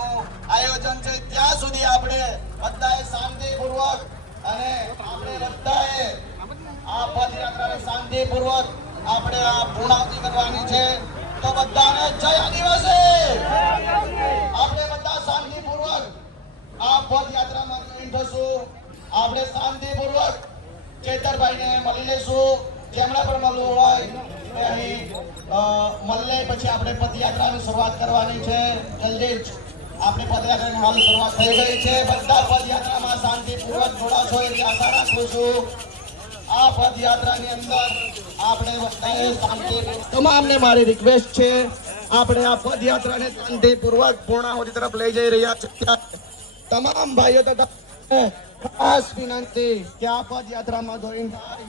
પદયાત્રાનું આયોજન છે ત્યાં સુધી આપણે બધાએ શાંતિપૂર્વક અને આપણે બધાએ આ પદયાત્રાને શાંતિપૂર્વક આપણે આ પૂર્ણાહુતિ કરવાની છે. તો બધાને જય આદિવાસી. આપણે બધા શાંતિપૂર્વક આ પદયાત્રામાં જોઈન થશું. આપણે શાંતિપૂર્વક ચેતરભાઈને મળી લેશું. જેમણે પણ મળવું હોય તે અહીં મળે. પછી આપણે પદયાત્રાની શરૂઆત કરવાની છે. જલ્દી જ આપણી પદયાત્રાની હાલ શરૂઆત થઈ ગઈ છે. બધા પદયાત્રામાં શાંતિપૂર્વક જોડાશો એવી આશા રાખું છું. આ પદયાત્રાની અંદર આપણે બધાએ શાંતિ, તમામને મારી રિક્વેસ્ટ છે, આપણે આ પદયાત્રાને શાંતિપૂર્વક પૂર્ણાહુતિ તરફ લઈ જઈ રહ્યા છીએ. તમામ ભાઈઓ તથા ખાસ વિનંતી કે આ પદયાત્રામાં જોઈન થાય